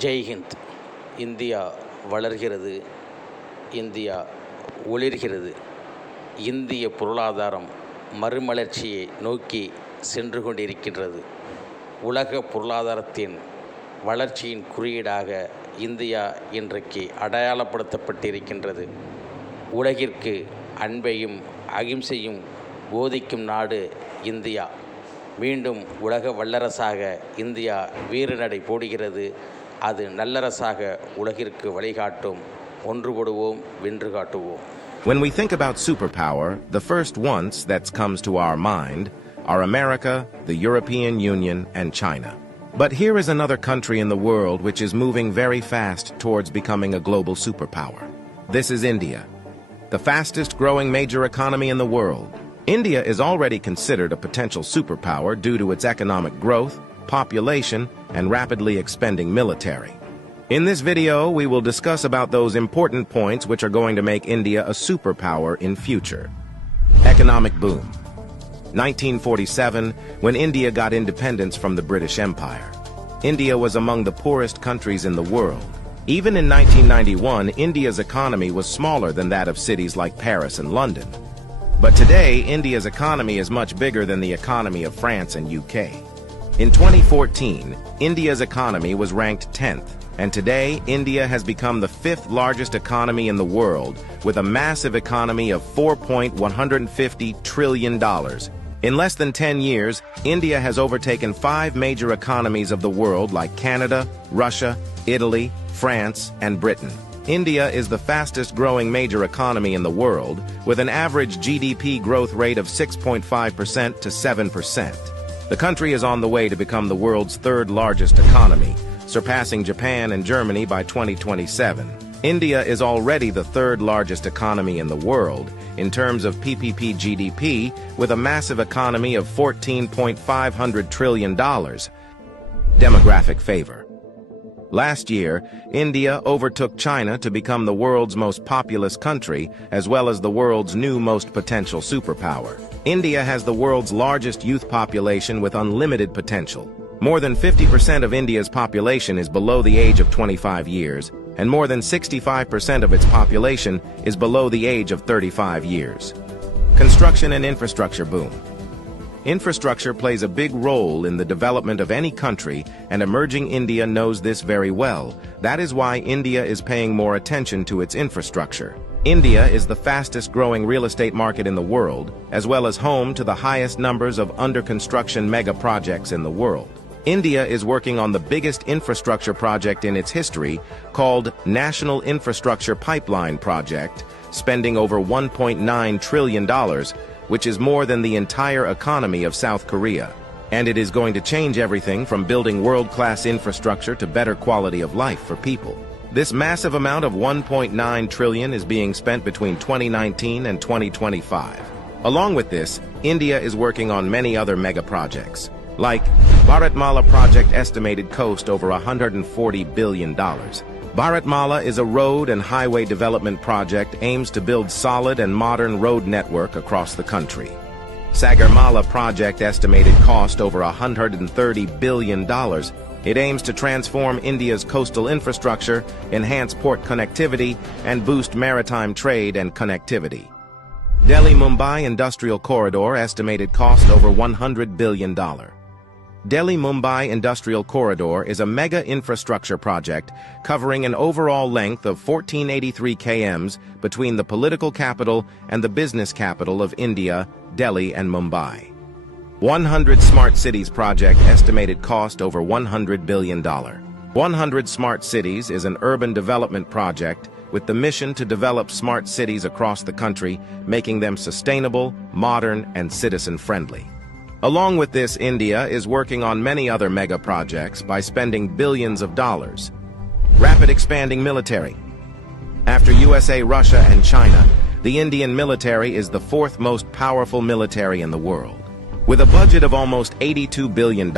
ஜெய்ஹிந்த். India வளர்கிறது, India ஒளிர்கிறது. இந்திய பொருளாதாரம் மறுமலர்ச்சியை நோக்கி சென்று கொண்டிருக்கின்றது. உலக பொருளாதாரத்தின் வளர்ச்சியின் குறியீடாக இந்தியா இன்றைக்கு அடையாளப்படுத்தப்பட்டிருக்கின்றது. உலகிற்கு அன்பையும் அகிம்சையும் போதிக்கும் நாடு இந்தியா. மீண்டும் உலக வல்லரசாக இந்தியா வீறுநடை போடுகிறது. அது நல்லரசாக உலகிற்கு வழிகாட்டும். ஒன்றுபடுவோம், வென்று காட்டுவோம். When we think about superpower, the first ones that comes to our mind are America, the European Union, and China. But here is another country in the world which is moving very fast towards becoming a global superpower. This is India, the fastest growing major economy in the world. India is already considered a potential superpower due to its economic growth, population, and rapidly expanding military. In this video, we will discuss about those important points which are going to make India a superpower in future. Economic boom. 1947, when India got independence from the British Empire. India was among the poorest countries in the world. Even in 1991, India's economy was smaller than that of cities like Paris and London. But today, India's economy is much bigger than the economy of France and UK. In 2014, India's economy was ranked 10th, and today, India has become the 5th largest economy in the world, with a massive economy of $4.150 trillion. In less than 10 years, India has overtaken 5 major economies of the world like Canada, Russia, Italy, France, and Britain. India is the fastest growing major economy in the world, with an average GDP growth rate of 6.5% to 7%. The country is on the way to become the world's 3rd largest economy, surpassing Japan and Germany by 2027. India is already the 3rd largest economy in the world in terms of PPP GDP, with a massive economy of $14.5 trillion. Demographic favor. Last year, India overtook China to become the world's most populous country, as well as the world's new most potential superpower. India has the world's largest youth population with unlimited potential. More than 50% of India's population is below the age of 25 years, and more than 65% of its population is below the age of 35 years. Construction and infrastructure boom. Infrastructure plays a big role in the development of any country, and emerging India knows this very well. That is why India is paying more attention to its infrastructure. India is the fastest growing real estate market in the world, as well as home to the highest numbers of under-construction mega projects in the world. India is working on the biggest infrastructure project in its history, called National Infrastructure Pipeline Project, spending over $1.9 trillion, which is more than the entire economy of South Korea. And it is going to change everything from building world-class infrastructure to better quality of life for people. This massive amount of $1.9 trillion is being spent between 2019 and 2025. Along with this, India is working on many other mega projects, like Bharatmala project estimated cost over $140 billion. Bharatmala is a road and highway development project aims to build solid and modern road network across the country. Sagarmala project estimated cost over $130 billion. It aims to transform India's coastal infrastructure, enhance port connectivity, and boost maritime trade and connectivity. Delhi-Mumbai Industrial Corridor estimated cost over $100 billion. Delhi-Mumbai Industrial Corridor is a mega infrastructure project covering an overall length of 1483 km between the political capital and the business capital of India, Delhi and Mumbai. 100 Smart Cities project estimated cost over $100 billion. 100 Smart Cities is an urban development project with the mission to develop smart cities across the country, making them sustainable, modern, and citizen-friendly. Along with this, India is working on many other mega projects by spending billions of dollars. Rapid expanding military. After USA, Russia, and China, the Indian military is the 4th most powerful military in the world. With a budget of almost $82 billion,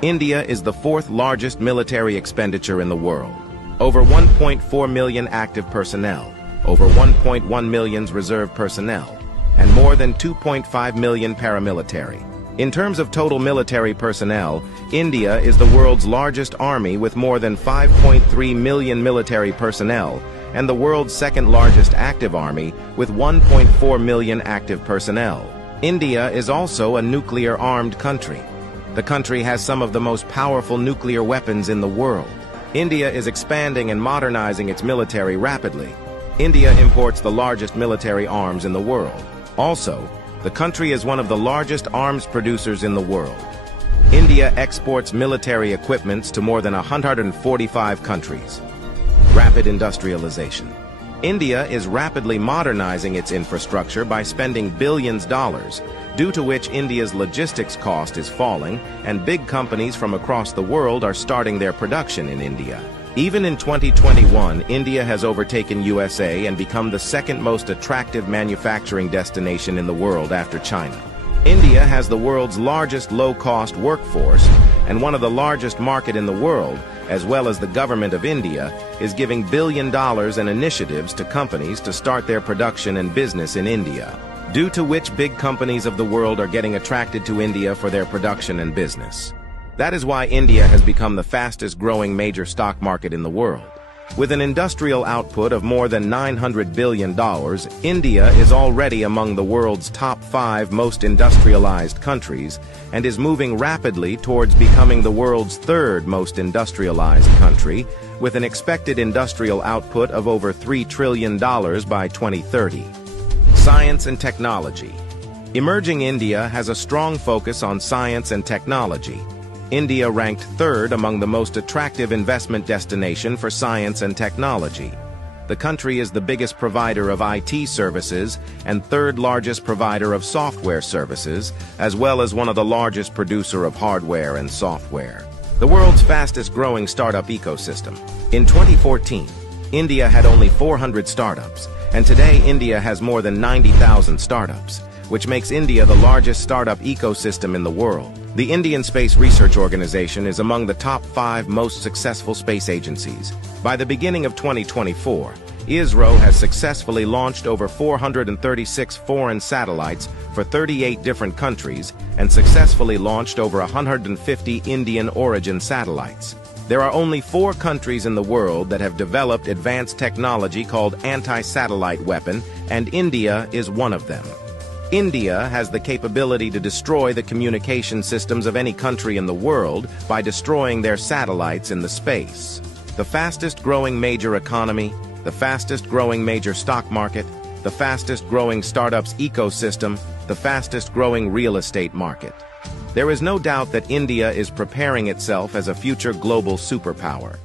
India is the 4th largest military expenditure in the world. Over 1.4 million active personnel, over 1.1 million reserve personnel, and more than 2.5 million paramilitary. In terms of total military personnel, India is the world's largest army with more than 5.3 million military personnel, and the world's second largest active army with 1.4 million active personnel. India is also a nuclear-armed country. The country has some of the most powerful nuclear weapons in the world. India is expanding and modernizing its military rapidly. India imports the largest military arms in the world. Also, the country is one of the largest arms producers in the world. India exports military equipments to more than 145 countries. Rapid industrialization. India is rapidly modernizing its infrastructure by spending billions of dollars, due to which India's logistics cost is falling, and big companies from across the world are starting their production in India. Even in 2021, India has overtaken USA and become the second most attractive manufacturing destination in the world after China. India has the world's largest low-cost workforce, and one of the largest market in the world, as well as the government of India, is giving $1 billion in initiatives to companies to start their production and business in India, due to which big companies of the world are getting attracted to India for their production and business. That is why India has become the fastest-growing major stock market in the world. With an industrial output of more than $900 billion, India is already among the world's top 5 most industrialized countries and is moving rapidly towards becoming the world's 3rd most industrialized country, with an expected industrial output of over $3 trillion by 2030. Science and technology. Emerging India has a strong focus on science and technology. India ranked 3rd among the most attractive investment destination for science and technology. The country is the biggest provider of IT services and 3rd largest provider of software services, as well as one of the largest producer of hardware and software. The world's fastest growing startup ecosystem. In 2014, India had only 400 startups, and today India has more than 90,000 startups, which makes India the largest startup ecosystem in the world. The Indian Space Research Organization is among the top 5 most successful space agencies. By the beginning of 2024, ISRO has successfully launched over 436 foreign satellites for 38 different countries and successfully launched over 150 Indian origin satellites. There are only 4 countries in the world that have developed advanced technology called anti-satellite weapon, and India is one of them. India has the capability to destroy the communication systems of any country in the world by destroying their satellites in the space. The fastest growing major economy, the fastest growing major stock market, the fastest growing startups ecosystem, the fastest growing real estate market. There is no doubt that India is preparing itself as a future global superpower.